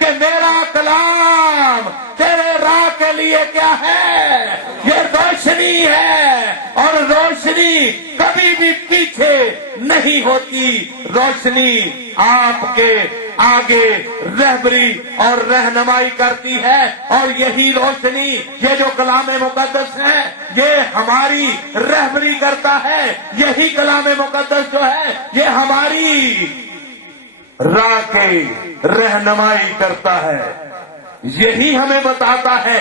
کہ میرا کلام تیرے راہ کے لیے کیا ہے؟ یہ روشنی ہے، اور روشنی کبھی بھی پیچھے نہیں ہوتی، روشنی آپ کے آگے رہبری اور رہنمائی کرتی ہے، اور یہی روشنی، یہ جو کلام مقدس ہے یہ ہماری رہبری کرتا ہے، یہی کلام مقدس جو ہے یہ ہماری راہ کے رہنمائی کرتا ہے، یہی ہمیں بتاتا ہے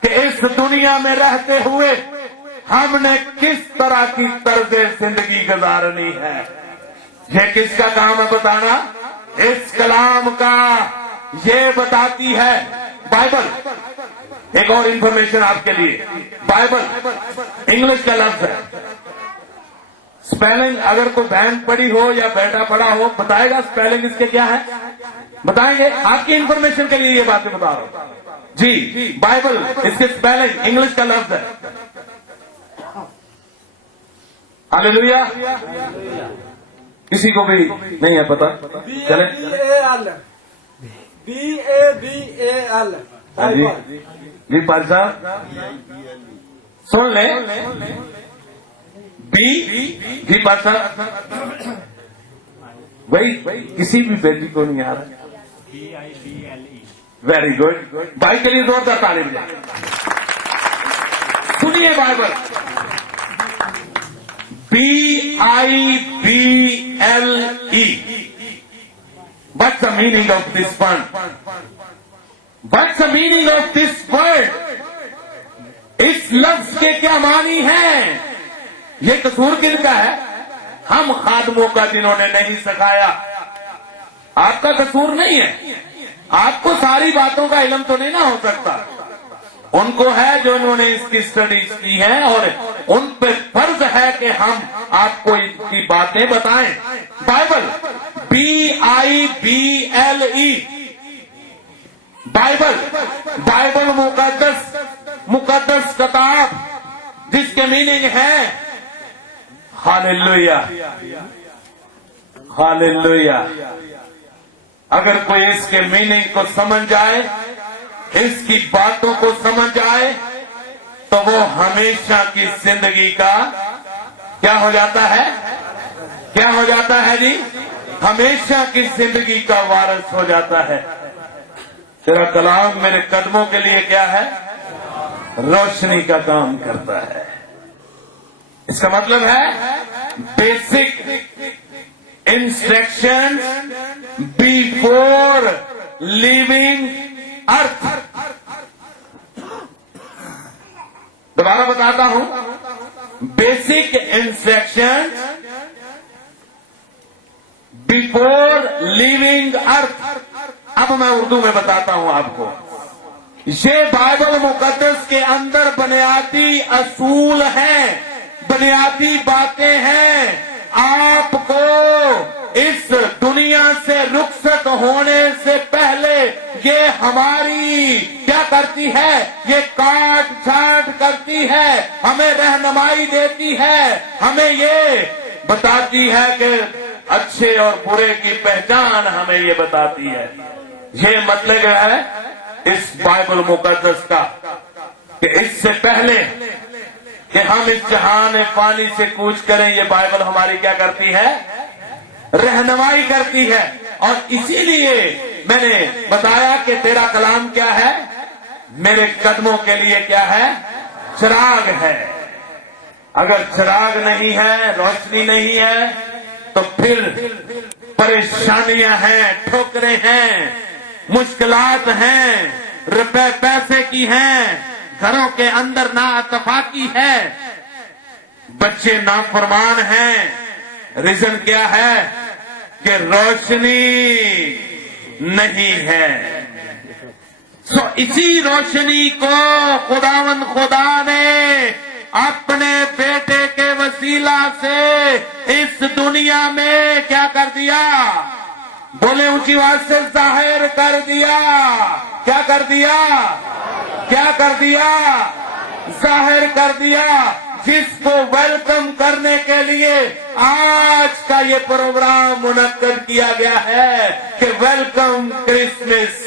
کہ اس دنیا میں رہتے ہوئے ہم نے کس طرح کی طرز زندگی گزارنی ہے۔ یہ کس کا کام ہے بتانا؟ اس کلام کا۔ یہ بتاتی ہے بائبل۔ ایک اور انفارمیشن آپ کے لیے، بائبل انگلش کا لفظ ہے، سپیلنگ اگر کوئی بہن پڑھی ہو یا بیٹا پڑھا ہو بتائے گا سپیلنگ اس کے کیا ہے؟ بتائیں گے؟ آپ کی انفارمیشن کے لیے یہ باتیں بتا رہا ہوں جی۔ بائبل اس کے سپیلنگ انگلش کا لفظ ہے، ہاللیلویا۔ کسی کو بھی نہیں ہے پتا؟ چلیں BABAL جی پال صاحب سن لیں، بی جی پال صاحب وہی کسی بھی بیٹی کو نہیں آ رہا۔ ویری گڈ، بھائی کے لیے زوردار تعریف دیں۔ سنیے Bible, BIBLE۔ What's the meaning of this one? What's the meaning of this word? اس لفظ کے کیا معنی ہیں؟ یہ قصور کن کا ہے؟ ہم خادموں کا جنہوں نے نہیں سکھایا۔ آپ کا قصور نہیں ہے، آپ کو ساری باتوں کا علم تو نہیں نہ ہو سکتا، ان کو ہے جو انہوں نے اس کی اسٹڈیز کی ہیں، اور ان پہ فرض ہے کہ ہم آپ کو اس کی باتیں بتائیں۔ بائبل BIBLE، بائبل مقدس کتاب، جس کے میننگ ہے ہاللیلویا، ہاللیلویا۔ اگر کوئی اس کے میننگ کو سمجھ جائے، اس کی باتوں کو سمجھ جائے، تو وہ ہمیشہ کی زندگی کا کیا ہو جاتا ہے؟ کیا ہو جاتا ہے جی؟ ہمیشہ کی زندگی کا وارث ہو جاتا ہے۔ تیرا کلام میرے قدموں کے لیے کیا ہے؟ روشنی کا کام کرتا ہے۔ اس کا مطلب ہے بیسک انسٹرکشن بیفور لیونگ ارتھ۔ دوبارہ بتاتا ہوں، بیسک انسٹرکشن بیفور لیونگ ارتھ۔ اب میں اردو میں بتاتا ہوں آپ کو، یہ بائبل مقدس کے اندر بنیادی اصول ہیں، بنیادی باتیں ہیں۔ آپ کو اس دنیا سے رخصت ہونے سے پہلے یہ ہماری کیا کرتی ہے؟ یہ کاٹ چھانٹ کرتی ہے، ہمیں رہنمائی دیتی ہے، ہمیں یہ بتاتی ہے کہ اچھے اور برے کی پہچان ہمیں یہ بتاتی ہے۔ یہ مطلب ہے اس بائبل مقدس کا کہ اس سے پہلے کہ ہم اس جہان فانی سے کوچ کریں، یہ بائبل ہماری کیا کرتی ہے؟ رہنمائی کرتی ہے۔ اور اسی لیے میں نے بتایا کہ تیرا کلام کیا ہے؟ میرے قدموں کے لیے کیا ہے؟ چراغ ہے۔ اگر چراغ نہیں ہے، روشنی نہیں ہے، تو پھر پریشانیاں ہیں، ٹھوکریں ہیں، مشکلات ہیں، روپے پیسے کی ہیں، گھروں کے اندر نااتفاقی ہے، بچے نافرمان ہیں۔ ریزن کیا ہے؟ کہ روشنی نہیں ہے۔ اسی روشنی کو خداوند خدا نے اپنے بیٹے کے وسیلہ سے اس دنیا میں کیا کر دیا؟ بولے اونچی آواز سے، ظاہر کر دیا۔ کیا کر دیا؟ کیا کر دیا؟ ظاہر کر دیا۔ جس کو ویلکم کرنے کے لیے آج کا یہ پروگرام منعقد کیا گیا ہے کہ ویلکم کرسمس،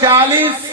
40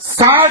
60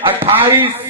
28